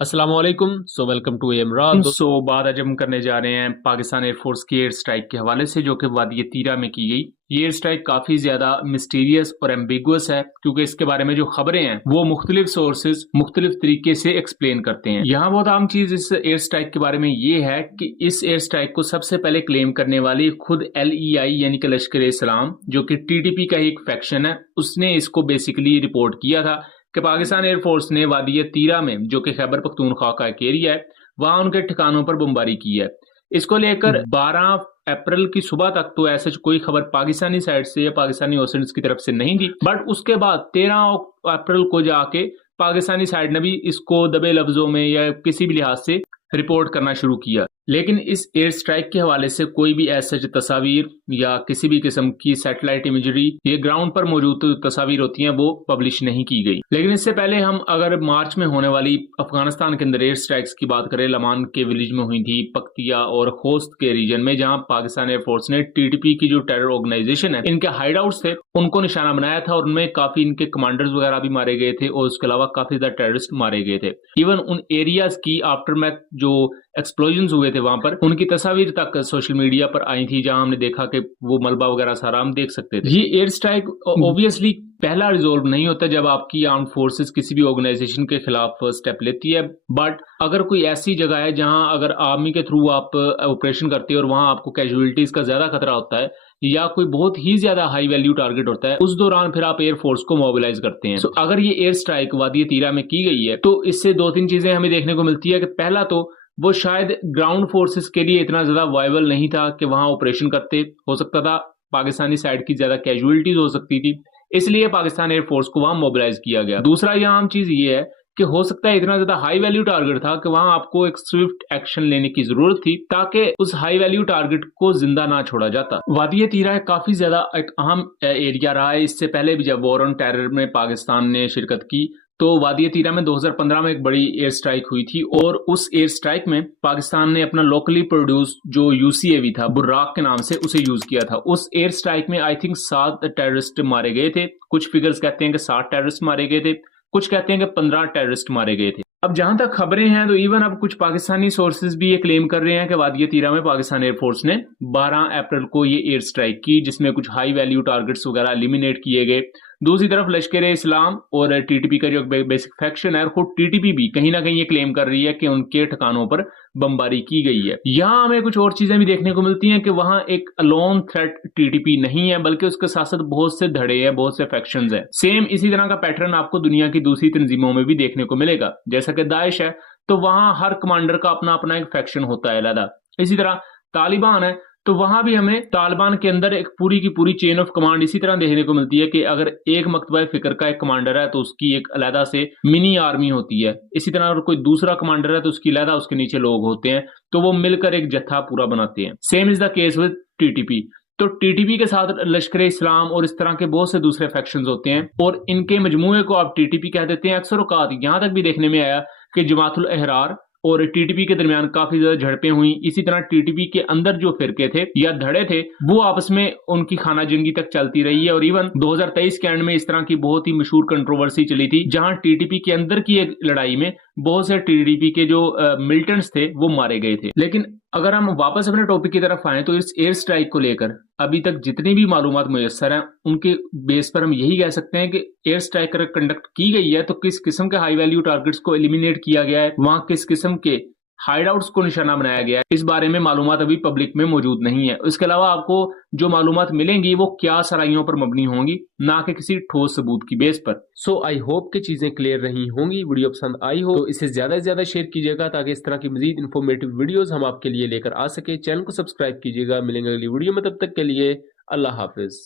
अस्सलाम वालेकुम। Welcome to Imran. बात आज हम करने जा रहे हैं पाकिस्तान एयरफोर्स की एयर स्ट्राइक के हवाले से जो कि वादी तीरा में की गई। ये एयर स्ट्राइक काफ़ी ज़्यादा मिस्टीरियस और एम्बिगुअस है क्योंकि इसके बारे में जो खबरें हैं वो मुख्तलिफ सोर्सेज मुख्तलिफ तरीके से एक्सप्लेन करते हैं। यहाँ बहुत आम चीज़ इस एयर स्ट्राइक के बारे में ये है कि इस एयर स्ट्राइक को सबसे पहले क्लेम करने वाली खुद LEI यानी कि लश्कर इस्लाम जो कि TTP का ही एक फैक्शन है, उसने इसको बेसिकली रिपोर्ट किया था कि पाकिस्तान एयरफोर्स ने वादी तीरा में जो कि खैबर पख्तूनख्वा का एक एरिया है वहां उनके ठिकानों पर बमबारी की है। इसको लेकर 12 अप्रैल की सुबह तक तो ऐसा कोई खबर पाकिस्तानी साइड से या पाकिस्तानी ओसेंट्स की तरफ से नहीं थी, बट उसके बाद 13 अप्रैल को जाके पाकिस्तानी साइड ने भी इसको दबे लफ्जों में या किसी भी लिहाज से रिपोर्ट करना शुरू किया। लेकिन इस एयर स्ट्राइक के हवाले से कोई भी ऐसे तस्वीर या किसी भी किस्म की सैटेलाइट इमेजरी ये ग्राउंड पर मौजूद तस्वीर होती हैं वो पब्लिश नहीं की गई। लेकिन इससे पहले हम अगर मार्च में होने वाली अफगानिस्तान के अंदर एयर स्ट्राइक्स की बात करें, लमान के विलेज में हुई थी, पख्तिया और खोस्त के रीजन में, जहां पाकिस्तान एयरफोर्स ने TTP की जो टेरर ऑर्गेनाइजेशन है इनके हाइड आउट्स थे उनको निशाना बनाया था और उनमें काफी इनके कमांडर्स वगैरह भी मारे गए थे और उसके अलावा काफी ज्यादा टेररिस्ट मारे गए थे। इवन उन एरियाज की आफ्टरमैथ जो एक्सप्लोजन हुए थे वहां पर उनकी तस्वीर तक सोशल मीडिया पर आई थी, जहां हमने देखा कि वो मलबा वगैरह सारा हम देख सकते थे। ये एयर स्ट्राइक ऑब्वियसली पहला रिजोल्व नहीं होता जब आपकी आर्म फोर्सेस किसी भी ऑर्गेनाइजेशन के खिलाफ स्टेप लेती है, बट अगर कोई ऐसी जगह है जहां अगर आर्मी के थ्रू आप ऑपरेशन करते हो और वहां आपको कैजुअलिटीज का ज्यादा खतरा होता है या कोई बहुत ही ज्यादा हाई वैल्यू टारगेट होता है, उस दौरान फिर आप एयरफोर्स को मोबिलाइज करते हैं। अगर ये एयर स्ट्राइक वादी तीरा में की गई है तो इससे दो तीन चीजें हमें देखने को मिलती है कि पहला तो वो शायद ग्राउंड फोर्सेस के लिए इतना ज्यादा वायबल नहीं था कि वहां ऑपरेशन करते, हो सकता था पाकिस्तानी साइड की ज्यादा कैजुअलिटीज हो सकती थी, इसलिए पाकिस्तान एयरफोर्स को वहां मोबिलाइज किया गया। दूसरा यहाँ आम चीज ये है कि हो सकता है इतना ज्यादा हाई वैल्यू टारगेट था कि वहां आपको एक स्विफ्ट एक्शन लेने की जरूरत थी ताकि उस हाई वैल्यू टारगेट को जिंदा ना छोड़ा जाता। वादी तीरा काफी ज्यादा एक अहम एरिया रहा है। इससे पहले भी जब वॉर ऑन टेरर में पाकिस्तान ने शिरकत की तो वादी तीरा में 2015 में एक बड़ी एयर स्ट्राइक हुई थी और उस एयर स्ट्राइक में पाकिस्तान ने अपना लोकली प्रोड्यूस जो UCAV था बुर्राक के नाम से उसे यूज किया था। उस एयर स्ट्राइक में आई थिंक 7 टेररिस्ट मारे गए थे। कुछ फिगर्स कहते हैं कि 7 टेररिस्ट मारे गए थे, कुछ कहते हैं कि 15 टेररिस्ट मारे गए थे। अब जहां तक खबरें हैं तो इवन अब कुछ पाकिस्तानी सोर्सेज भी ये क्लेम कर रहे हैं कि वादी तीरा में पाकिस्तान एयरफोर्स ने 12 अप्रैल को ये एयर स्ट्राइक की जिसमें कुछ हाई वैल्यू टारगेट्स वगैरह एलिमिनेट किए गए। दूसरी तरफ लश्कर इस्लाम और TTP का जो बेसिक फैक्शन है, खुद TTP भी कहीं ना कहीं ये क्लेम कर रही है कि उनके ठिकानों पर बमबारी की गई है। यहाँ हमें कुछ और चीजें भी देखने को मिलती हैं कि वहां एक अलोन थ्रेट TTP नहीं है बल्कि उसके साथ साथ बहुत से धड़े हैं, बहुत से फैक्शंस हैं। सेम इसी तरह का पैटर्न आपको दुनिया की दूसरी तंजीमों में भी देखने को मिलेगा। जैसा कि दाइश है तो वहां हर कमांडर का अपना अपना एक फैक्शन होता है अलग। इसी तरह तालिबान है तो वहां भी हमें तालिबान के अंदर एक पूरी की पूरी चेन ऑफ कमांड इसी तरह देखने को मिलती है कि अगर एक मकतबा फिक्र का एक कमांडर है तो उसकी एक अलहदा से मिनी आर्मी होती है। इसी तरह अगर कोई दूसरा कमांडर है तो उसकी अलहदा उसके नीचे लोग होते हैं, तो वो मिलकर एक जत्था पूरा बनाते हैं। Same is the case with TTP। तो TTP के साथ लश्कर इस्लाम और इस तरह के बहुत से दूसरे फैक्शंस होते हैं और इनके मजमूए को आप TTP कह देते हैं। अक्सर औकात यहाँ तक भी देखने में आया कि जमातुल अहरार और TTP के दरमियान काफी ज्यादा झड़पें हुई। इसी तरह TTP के अंदर जो फिरके थे या धड़े थे वो आपस में उनकी खाना जंगी तक चलती रही है और इवन 2023 के एंड में इस तरह की बहुत ही मशहूर कंट्रोवर्सी चली थी जहां TTP के अंदर की एक लड़ाई में बहुत से TTP के जो मिलिटेंट्स थे वो मारे गए थे। लेकिन अगर हम वापस अपने टॉपिक की तरफ आए तो इस एयर स्ट्राइक को लेकर अभी तक जितनी भी मालूमात मुयस्सर हैं उनके बेस पर हम यही कह सकते हैं कि एयर स्ट्राइक अगर कंडक्ट की गई है तो किस किस्म के हाई वैल्यू टारगेट्स को एलिमिनेट किया गया है, वहां किस किस्म के हाइड आउट्स को निशाना बनाया गया है, इस बारे में मालूमात अभी पब्लिक में मौजूद नहीं है। इसके अलावा आपको जो मालूमात मिलेंगी वो क्या सराइयों पर मबनी होंगी, ना कि किसी ठोस सबूत की बेस पर। आई होप कि चीजें क्लियर रही होंगी। वीडियो पसंद आई हो तो इसे ज्यादा से ज्यादा शेयर कीजिएगा ताकि इस तरह की मजीद इन्फॉर्मेटिव वीडियोस हम आपके लिए लेकर आ सके। चैनल को सब्सक्राइब कीजिएगा। मिलेंगे अगली वीडियो में, तब तक के लिए अल्लाह हाफिज।